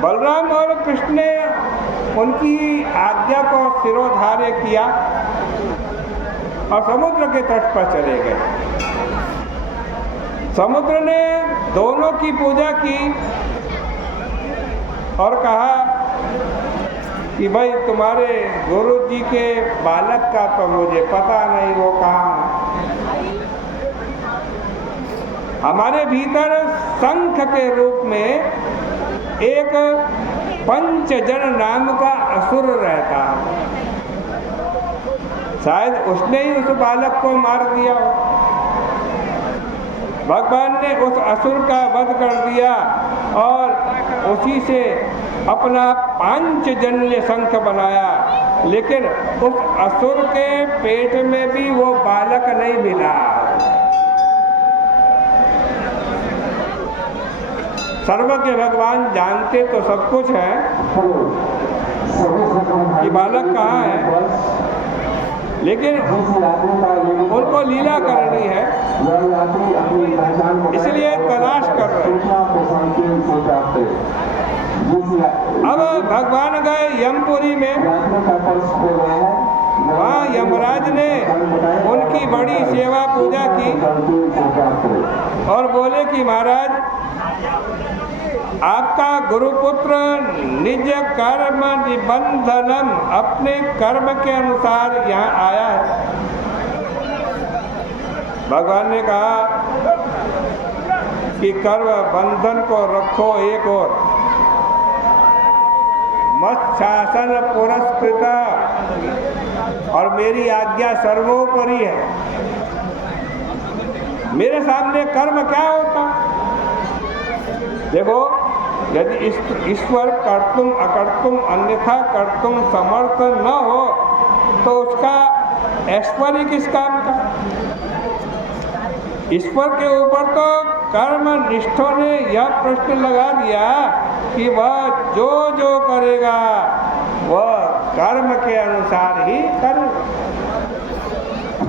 बलराम और कृष्ण ने उनकी आज्ञा को शिरोधार्य किया और समुद्र के तट पर चले गए। समुद्र ने दोनों की पूजा की और कहा कि भाई तुम्हारे गुरु जी के बालक का तो मुझे पता नहीं वो कहाँ है। हमारे भीतर शंख के रूप में एक पंचजन नाम का असुर रहता है। शायद उसने ही उस बालक को मार दिया हो। भगवान ने उस असुर का वध कर दिया और उसी से अपना पांचजन्य शंख बनाया, लेकिन उस असुर के पेट में भी वो बालक नहीं मिला। सर्वज्ञ भगवान जानते तो सब कुछ है कि बालक कहाँ है, लेकिन उनको लीला करनी है, इसलिए तलाश कर रहे हैं। अब भगवान गए यमपुरी में, वहाँ यमराज ने उनकी बड़ी सेवा पूजा की और बोले कि महाराज आपका गुरुपुत्र निज कर्म निबंधनम अपने कर्म के अनुसार यहाँ आया है। भगवान ने कहा कि कर्म बंधन को रखो एक और, मत शासन पुरस्कृत, और मेरी आज्ञा सर्वोपरि है। मेरे सामने कर्म क्या होता? देखो, यदि ईश्वर कर्तुम अकर्तुम अन्यथा कर्तुम समर्थ न हो तो उसका ऐश्वर्य किस काम का? ईश्वर के ऊपर तो कर्म निष्ठों ने यह प्रश्न लगा दिया कि वह जो जो करेगा वह कर्म के अनुसार ही करेगा,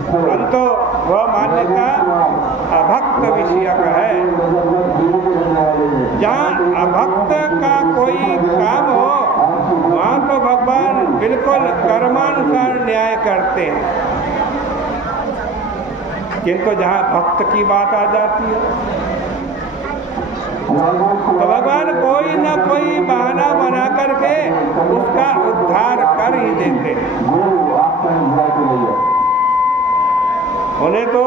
परंतु वह मान्यता अभक्त विषयक है। जहाँ अभक्त का कोई काम हो वहाँ तो भगवान बिल्कुल कर्मानुसार न्याय करते हैं, किंतु जहाँ भक्त की बात आ जाती है तो भगवान कोई ना कोई बहाना बना करके उसका उद्धार कर ही देते हैं। उन्हें तो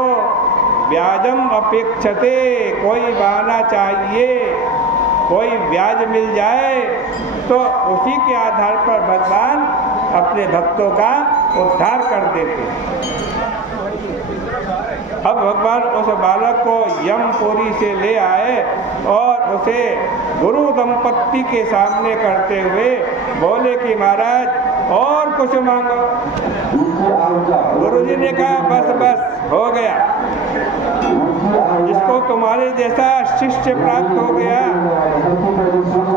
ब्याजम अपेक्षते, कोई बहाना चाहिए, कोई ब्याज मिल जाए तो उसी के आधार पर भगवान अपने भक्तों का उद्धार कर देते हैं। अब भगवान उस बालक को यमपुरी से ले आए और उसे गुरु दंपत्ति के सामने करते हुए बोले कि महाराज और कुछ मांगो। गुरुजी ने कहा बस बस हो गया, जिसको तुम्हारे जैसा शिष्य प्राप्त हो गया,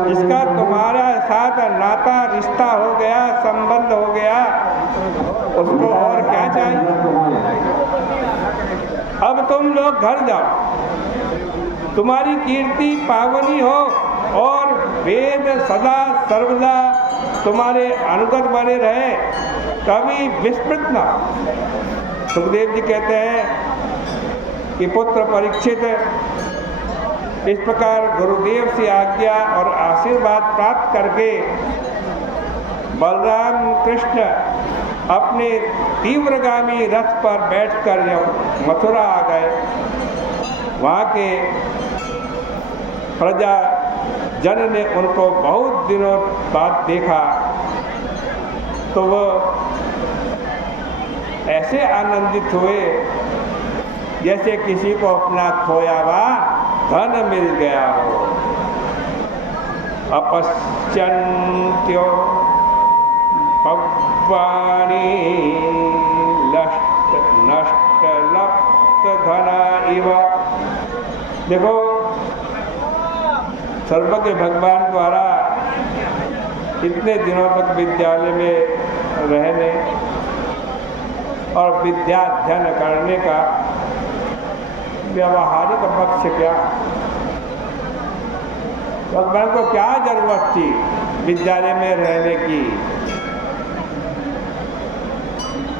जिसका तुम्हारा साथ नाता रिश्ता हो गया, संबंध हो गया, उसको और क्या चाहिए? अब तुम लोग घर जाओ, तुम्हारी कीर्ति पावनी हो और वेद सदा सर्वदा तुम्हारे अनुगत बने रहे, कभी विस्मृत ना। सुखदेव जी कहते हैं कि पुत्र परीक्षित इस प्रकार गुरुदेव से आज्ञा और आशीर्वाद प्राप्त करके बलराम कृष्ण अपने तीव्रगामी रथ पर बैठकर मथुरा आ गए। वहाँ के प्रजा जन ने उनको बहुत दिनों बाद देखा तो वो ऐसे आनंदित हुए जैसे किसी को अपना खोया हुआ धन मिल गया हो। अपश्यन्त्यो पव्वानि लष्ट नष्ट लप्त धना इव। देखो, सर्वज्ञ भगवान द्वारा इतने दिनों तक विद्यालय में रहने और विद्या अध्ययन करने का व्यावहारिक पक्ष क्या? भगवान को क्या जरूरत थी विद्यालय में रहने की,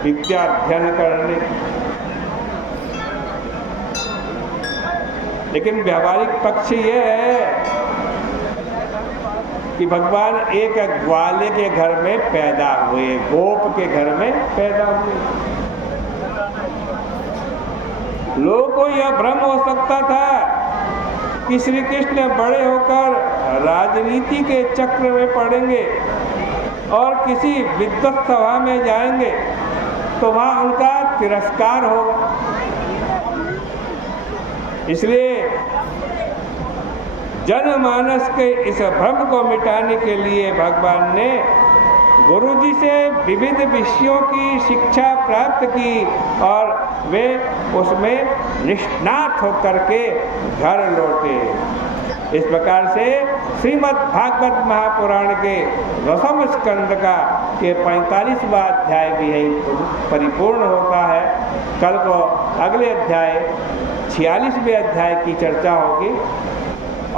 विद्या अध्ययन करने की। लेकिन व्यावहारिक पक्ष ये है कि भगवान एक ग्वाले के घर में पैदा हुए, गोप के घर में पैदा हुए। लोगों को यह भ्रम हो सकता था कि श्री कृष्ण बड़े होकर राजनीति के चक्र में पड़ेंगे और किसी विद्वत सभा में जाएंगे तो वहां उनका तिरस्कार होगा। इसलिए जनमानस के इस भ्रम को मिटाने के लिए भगवान ने गुरुजी से विविध विषयों की शिक्षा प्राप्त की और वे उसमें निष्णात होकर के घर लौटे। इस प्रकार से श्रीमद् भागवत महापुराण के 10वें स्कंद का के 45वां अध्याय भी है परिपूर्ण होता है। कल को अगले अध्याय 46वें अध्याय की चर्चा होगी।